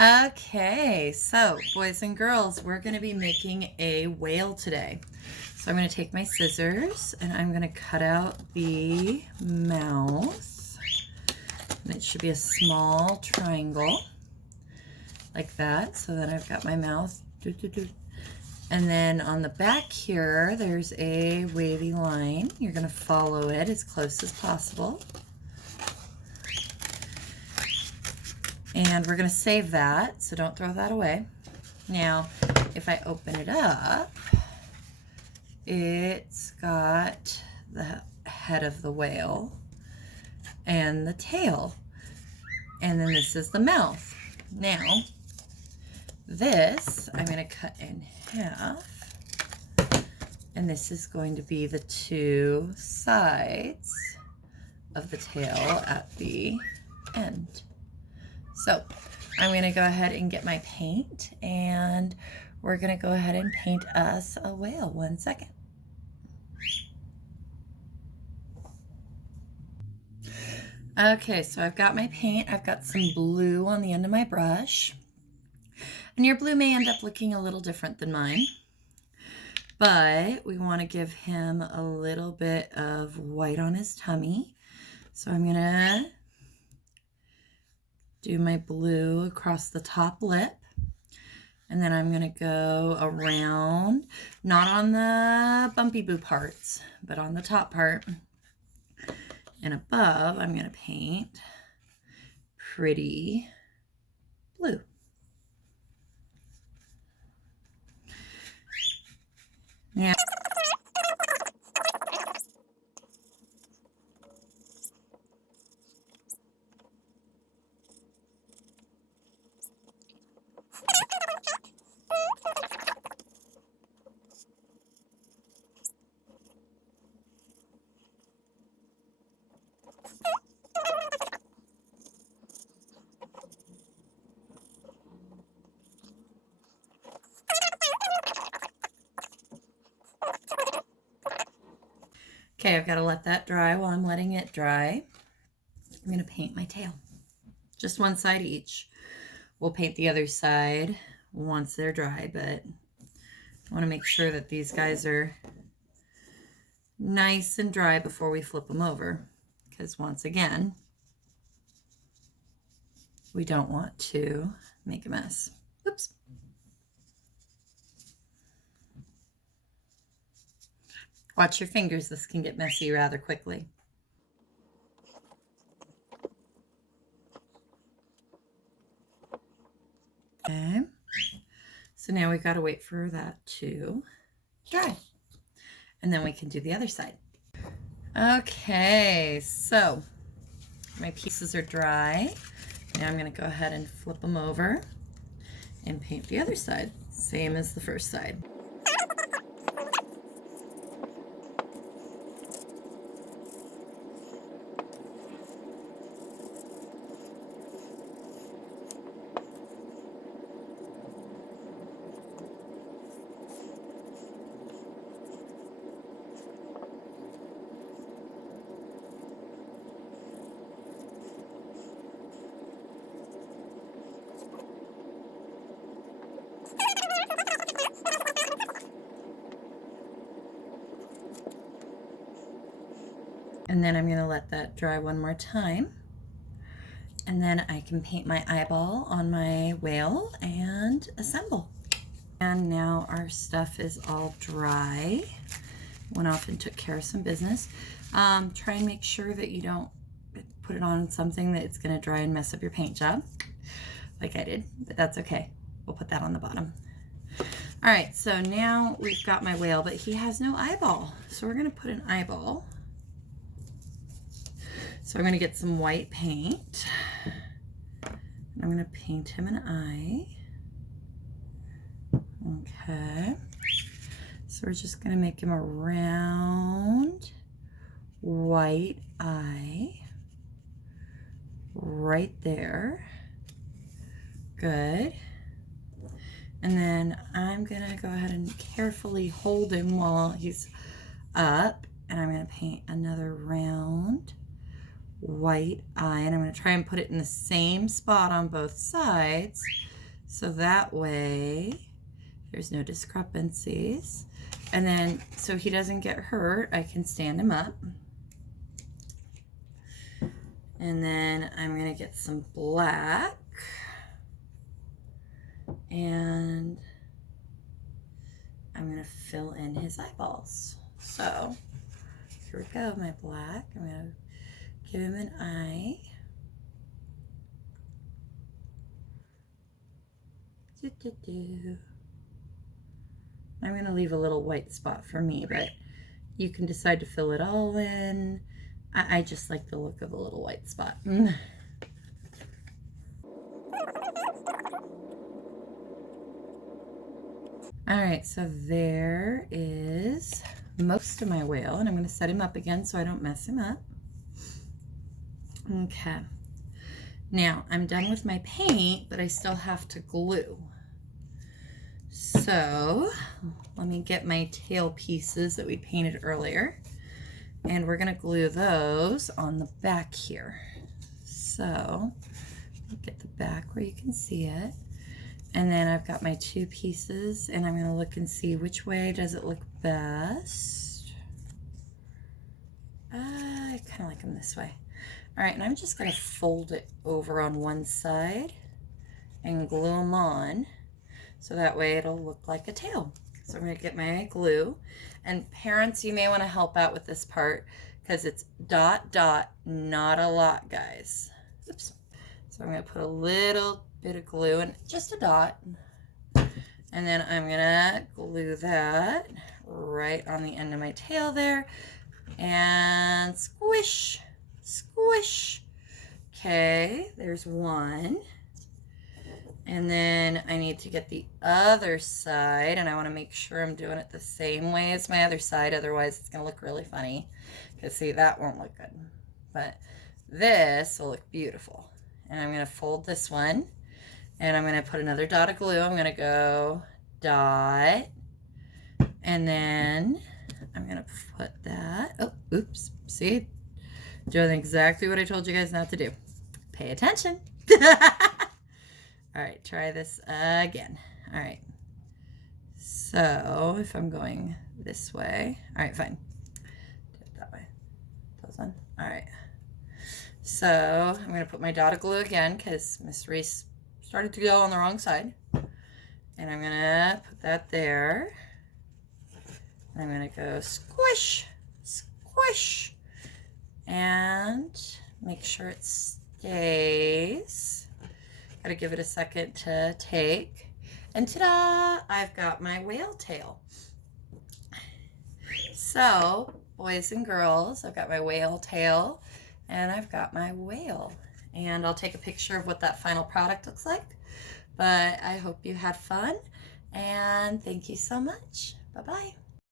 Okay, so boys and girls, we're going to be making a whale today. So I'm going to take my scissors and I'm going to cut out the mouth. And it should be a small triangle like that. So then I've got my mouth. And then on the back here, there's a wavy line. You're going to follow it as close as possible. And we're going to save that, so don't throw that away. Now, if I open it up, it's got the head of the whale and the tail. And then this is the mouth. Now, this I'm going to cut in half. And this is going to be the two sides of the tail at the end. So I'm going to go ahead and get my paint, and we're going to go ahead and paint us a whale. 1 second. Okay, so I've got my paint. I've got some blue on the end of my brush. And your blue may end up looking a little different than mine. But we want to give him a little bit of white on his tummy. So I'm going to do my blue across the top lip. And then I'm going to go around, not on the bumpy boo parts, but on the top part. And above, I'm going to paint pretty blue. Now, okay, I've got to let that dry. While I'm letting it dry, I'm going to paint my tail. Just one side each. We'll paint the other side once they're dry, but I want to make sure that these guys are nice and dry before we flip them over, because once again, we don't want to make a mess. Oops. Watch your fingers. This can get messy rather quickly. Okay. So now we've got to wait for that to dry. And then we can do the other side. Okay, so my pieces are dry. Now I'm going to go ahead and flip them over and paint the other side, same as the first side. And then I'm going to let that dry one more time. And then I can paint my eyeball on my whale and assemble. And now our stuff is all dry. Went off and took care of some business. Try and make sure that you don't put it on something that's going to dry and mess up your paint job, like I did, but that's okay. We'll put that on the bottom. All right, so now we've got my whale, but he has no eyeball. So we're going to put an eyeball. So I'm going to get some white paint. And I'm going to paint him an eye. Okay. So we're just going to make him a round white eye right there. Good. And then I'm going to go ahead and carefully hold him while he's up. And I'm going to paint another round white eye, and I'm going to try and put it in the same spot on both sides, so that way there's no discrepancies. And then, so he doesn't get hurt, I can stand him up. And then I'm going to get some black. And I'm going to fill in his eyeballs. So, here we go, my black. I'm going to give him an eye. I'm going to leave a little white spot for me, but you can decide to fill it all in. I just like the look of a little white spot. All right, so there is most of my whale, and I'm going to set him up again so I don't mess him up. Okay. Now, I'm done with my paint, but I still have to glue. So, let me get my tail pieces that we painted earlier, and we're going to glue those on the back here. So, get the back where you can see it. And then I've got my 2 pieces, and I'm going to look and see which way does it look best. I kind of like them this way. All right, and I'm just going to fold it over on one side and glue them on, so that way it'll look like a tail. So I'm going to get my glue. And parents, you may want to help out with this part because it's dot, dot, not a lot, guys. Oops. So I'm going to put a little bit of glue and just a dot, and then I'm gonna glue that right on the end of my tail there, and squish, squish. Okay, there's one, and then I need to get the other side, and I want to make sure I'm doing it the same way as my other side, otherwise it's gonna look really funny, because see, that won't look good, but this will look beautiful. And I'm gonna fold this one, and I'm going to put another dot of glue. I'm going to go dot, and then I'm going to put that. Oh, oops. See? Doing exactly what I told you guys not to do. Pay attention. All right, try this again. All right. So if I'm going this way. All right, fine. Do it that way. Those on. All right. So I'm going to put my dot of glue again because Miss Reese started to go on the wrong side, and I'm gonna put that there. I'm gonna go squish, squish, and make sure it stays. Gotta give it a second to take, and ta-da! I've got my whale tail. So, boys and girls, I've got my whale tail, and I've got my whale. And I'll take a picture of what that final product looks like. But I hope you had fun, and thank you so much. Bye-bye.